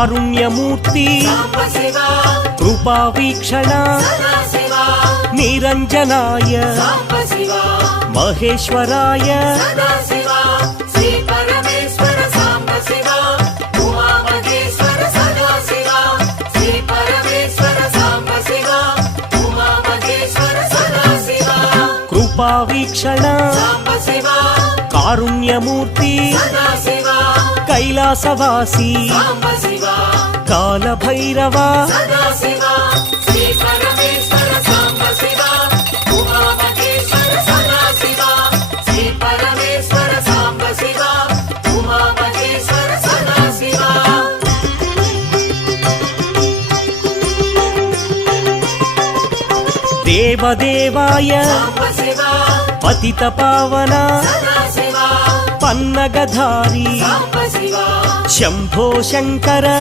కారుణ్యమూర్తి కృపావీక్షణ నిరంజనాయ మహేశ్వరాయ కృపావీక్షణ కారుణ్యమూర్తి కైలాసవాసి కాలభైరవ దేవదేవాయ పతిత పావన పన్నగధారి శంభో శంకర